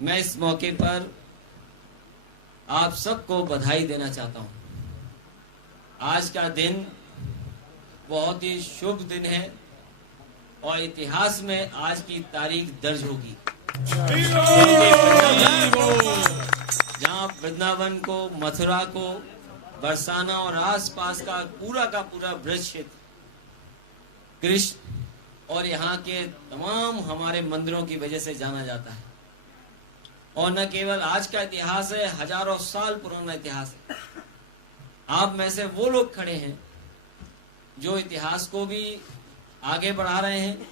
मैं इस मौके पर आप सबको बधाई देना चाहता हूं। आज का दिन बहुत ही शुभ दिन है और इतिहास में आज की तारीख दर्ज होगी। जहां वृंदावन को, मथुरा को, बरसाना और आसपास का पूरा ब्रज क्षेत्र कृष्ण और यहाँ के तमाम हमारे मंदिरों की वजह से जाना जाता है। और न केवल आज का इतिहास है, हजारों साल पुराना इतिहास है। आप में से वो लोग खड़े हैं जो इतिहास को भी आगे बढ़ा रहे हैं,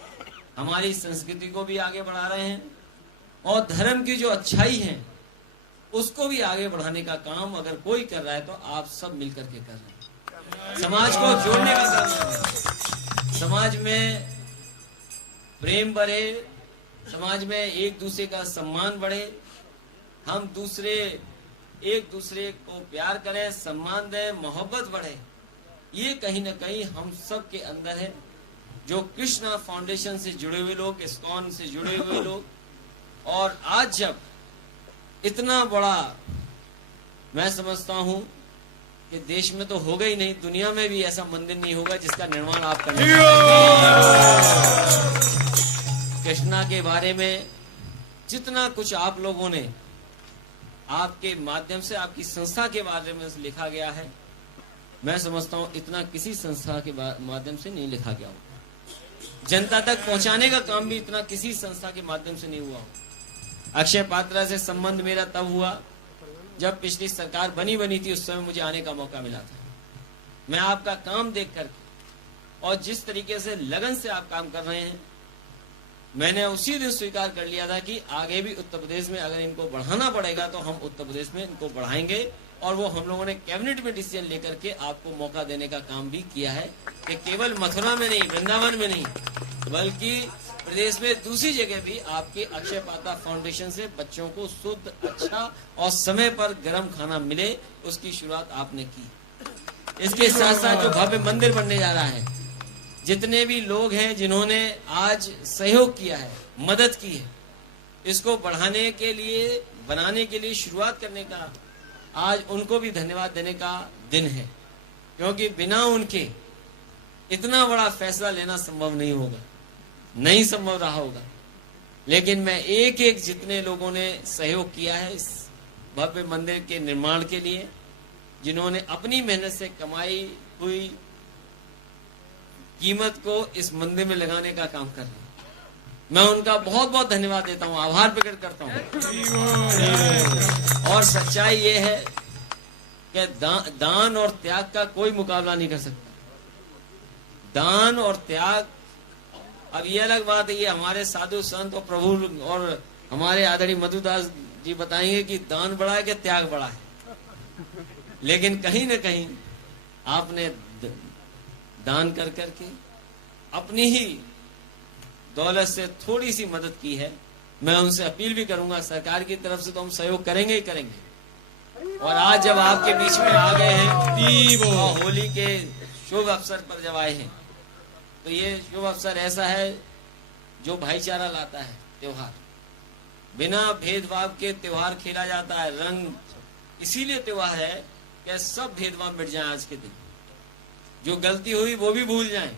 हमारी संस्कृति को भी आगे बढ़ा रहे हैं और धर्म की जो अच्छाई है उसको भी आगे बढ़ाने का काम अगर कोई कर रहा है तो आप सब मिलकर के कर रहे हैं। समाज को जोड़ने का काम कर रहे हैं। समाज में प्रेम बढ़े, समाज में एक दूसरे का सम्मान बढ़े, हम एक दूसरे को प्यार करें, सम्मान दें, मोहब्बत बढ़े। ये कहीं ना कहीं हम सब के अंदर है। जो कृष्णा फाउंडेशन से जुड़े हुए लोग, इस्कॉन से जुड़े हुए लोग, और आज जब इतना बड़ा, मैं समझता हूं कि देश में तो होगा ही नहीं, दुनिया में भी ऐसा मंदिर नहीं होगा जिसका निर्माण आप करें। कृष्णा के बारे में जितना कुछ आप लोगों ने आपके माध्यम से, आपकी संस्था के बारे में लिखा गया है, मैं समझता हूं इतना किसी संस्था के माध्यम से नहीं लिखा गया हो। जनता तक पहुंचाने का काम भी इतना किसी संस्था के माध्यम से नहीं हुआ हो। अक्षय पात्रा से संबंध मेरा तब हुआ जब पिछली सरकार बनी थी, उस समय मुझे आने का मौका मिला था। मैं आपका काम देख करके और जिस तरीके से लगन से आप काम कर रहे हैं, मैंने उसी दिन स्वीकार कर लिया था कि आगे भी उत्तर प्रदेश में अगर इनको बढ़ाना पड़ेगा तो हम उत्तर प्रदेश में इनको बढ़ाएंगे। और वो हम लोगों ने कैबिनेट में डिसीजन लेकर के आपको मौका देने का काम भी किया है कि केवल मथुरा में नहीं, वृंदावन में नहीं, बल्कि प्रदेश में दूसरी जगह भी आपके अक्षय पात्रा फाउंडेशन से बच्चों को शुद्ध, अच्छा और समय पर गर्म खाना मिले, उसकी शुरुआत आपने की। इसके साथ साथ जो भव्य मंदिर बनने जा रहा है, जितने भी लोग हैं जिन्होंने आज सहयोग किया है, मदद की है, इसको बढ़ाने के लिए, बनाने के लिए, शुरुआत करने का, आज उनको भी धन्यवाद देने का दिन है। क्योंकि बिना उनके इतना बड़ा फैसला लेना संभव नहीं होगा, नहीं संभव रहा होगा। लेकिन मैं एक एक जितने लोगों ने सहयोग किया है इस भव्य मंदिर के निर्माण के लिए, जिन्होंने अपनी मेहनत से कमाई हुई कीमत को इस मंदिर में लगाने का काम कर रहे हैं, मैं उनका बहुत बहुत धन्यवाद देता हूं, आभार प्रकट करता हूं। और सच्चाई ये है कि दान और त्याग का कोई मुकाबला नहीं कर सकता। दान और त्याग, अब ये अलग बात है, ये हमारे साधु संत और प्रभु और हमारे आदरणीय मधुदास जी बताएंगे कि दान बड़ा है कि त्याग बड़ा है। लेकिन कहीं ना कहीं आपने दान कर करके अपनी ही दौलत से थोड़ी सी मदद की है। मैं उनसे अपील भी करूंगा, सरकार की तरफ से तो हम सहयोग करेंगे ही करेंगे। और आज जब आपके बीच में आ गए हैं और होली के शुभ अवसर पर जब आए हैं, तो ये शुभ अवसर ऐसा है जो भाईचारा लाता है। त्योहार बिना भेदभाव के त्योहार खेला जाता है। रंग इसीलिए त्योहार है कि सब भेदभाव मिट जाए। आज के दिन जो गलती हुई वो भी भूल जाएं।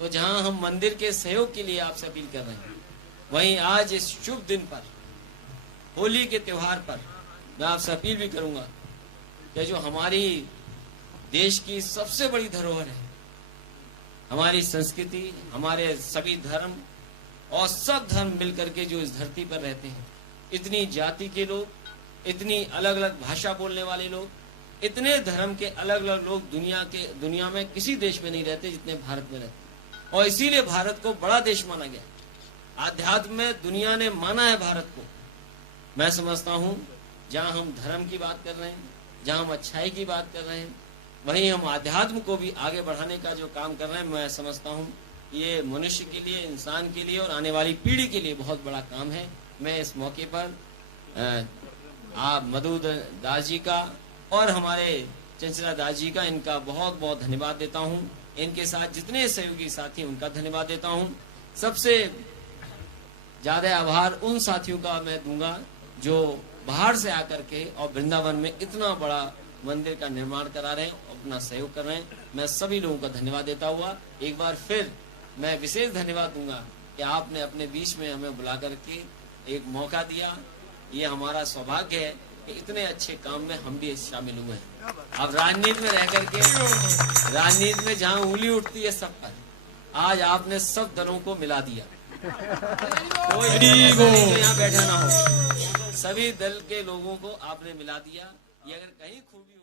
तो जहां हम मंदिर के सहयोग के लिए आपसे अपील कर रहे हैं, वहीं आज इस शुभ दिन पर, होली के त्योहार पर, मैं आपसे अपील भी करूंगा कि जो हमारी देश की सबसे बड़ी धरोहर है, हमारी संस्कृति, हमारे सभी धर्म और सब धर्म मिलकर के जो इस धरती पर रहते हैं, इतनी जाति के लोग, इतनी अलग अलग भाषा बोलने वाले लोग, इतने धर्म के अलग अलग लोग दुनिया में किसी देश में नहीं रहते जितने भारत में रहते। और इसीलिए भारत को बड़ा देश माना गया। आध्यात्म में दुनिया ने माना है भारत को। मैं समझता हूं जहां हम धर्म की बात कर रहे हैं, जहां हम अच्छाई की बात कर रहे हैं, वहीं हम आध्यात्म को भी आगे बढ़ाने का जो काम कर रहे हैं, मैं समझता हूं ये मनुष्य के लिए, इंसान के लिए और आने वाली पीढ़ी के लिए बहुत बड़ा काम है। मैं इस मौके पर आप मधु दास जी का और हमारे चंचला दास जी का, इनका बहुत बहुत धन्यवाद देता हूं। इनके साथ जितने सहयोगी साथी, उनका धन्यवाद देता हूं। सबसे ज्यादा आभार उन साथियों का मैं दूंगा जो बाहर से आकर के और वृंदावन में इतना बड़ा मंदिर का निर्माण करा रहे हैं, अपना सहयोग कर रहे हैं। मैं सभी लोगों का धन्यवाद देता हुआ एक बार फिर मैं विशेष धन्यवाद दूंगा कि आपने अपने बीच में हमें बुला करके एक मौका दिया। ये हमारा सौभाग्य है कि इतने अच्छे काम में हम भी शामिल हुए हैं। अब राजनीति में रह करके, राजनीति में जहाँ उंगली उठती है सब पर, आज आपने सब दलों को मिला दिया। कोई यहाँ बैठा ना हो, सभी दल के लोगों को आपने मिला दिया। ये अगर कहीं खूबी